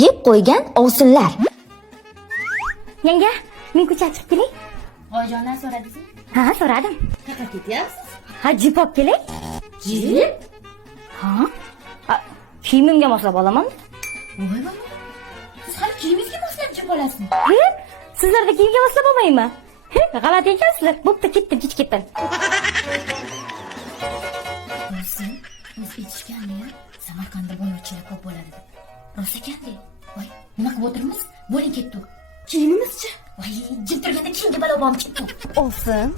yeb qo'ygan ovsinlar. Yanga, men ko'chaga chiqib kelay. Oyijondan so'radingizmi? Ha, so'radim. Qayerga ketyapsiz? Ha, jip olib kelay. Jip? Ha, kiyimimga moslab olaman. Voy bolam. Siz hali kiyimingizga moslab jip olasizmi? Sizlarda kiyimga moslab olmaymi? G'alati ekansizlar. Bo'pti, ketdim, kech ketdim. Bo'lsin, o'z aytishgandi, Samarqandda boyvachchalar ko'p bo'ladi deb. Rost ekan-da. Voy, nima qilib o'tirmiz? Bo'ling ketdik. Kiyimimizchi? Voy, jim turganda kiyimga balo bo'lib ketdik. Olsin.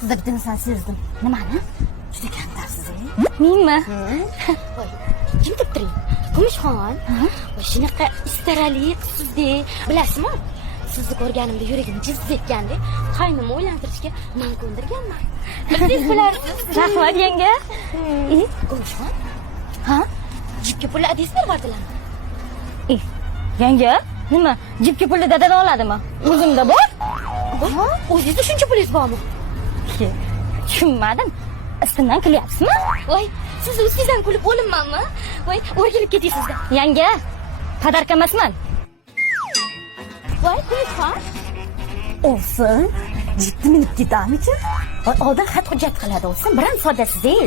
Sizda bitta narsani sezdim. Nimani? Juda kamtarsiz, Menmi? Voy, kim deb turing? Kumushxon. Voy, shunaqa istarali qizsizdek. Bilasizmi? Sizni ko'rganimda yuragim jiz etganda, qaynimni o'ylantirishga men ko'ndirganman. Bilsangiz bularsiz. Rahmat yanga. Kumushxon, Ha? jipga pul adres berdilarmi? Yanga, nima? Jipga pulni dadan oladimi? O'zimda bor. O'zingizda shuncha pulingiz bormi? Tushunmadim. Istimdan kulyapsizmi? Voy, siz o'zingizdan kulib o'linmanmi? Voy, o'rgilib ketyapsizda. Yanga, padarka emasman. Voy, Kumushxon. Olsin. Jipni minib ketamikin? Oldin xat hujjat qiladi olsin. Biram soddasiz-ey.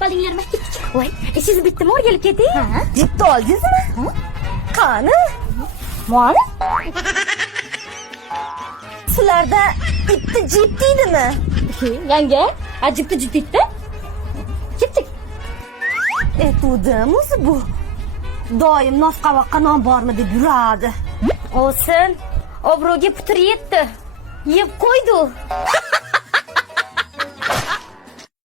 Qolinglar maktabga. Voy, siz bittami o'rgilib keting? Jipni oldingizmi? Qani? Moli? Sizlarda bitta jip deydimi? Yanga, ajibda jiddiyda. Ketdik. Etuvdim o'zi bu. Doim nosqavoqqa non bormi deb yuradi. Olsin. Obro'ga putur yetdi. Yeb qo'ydi.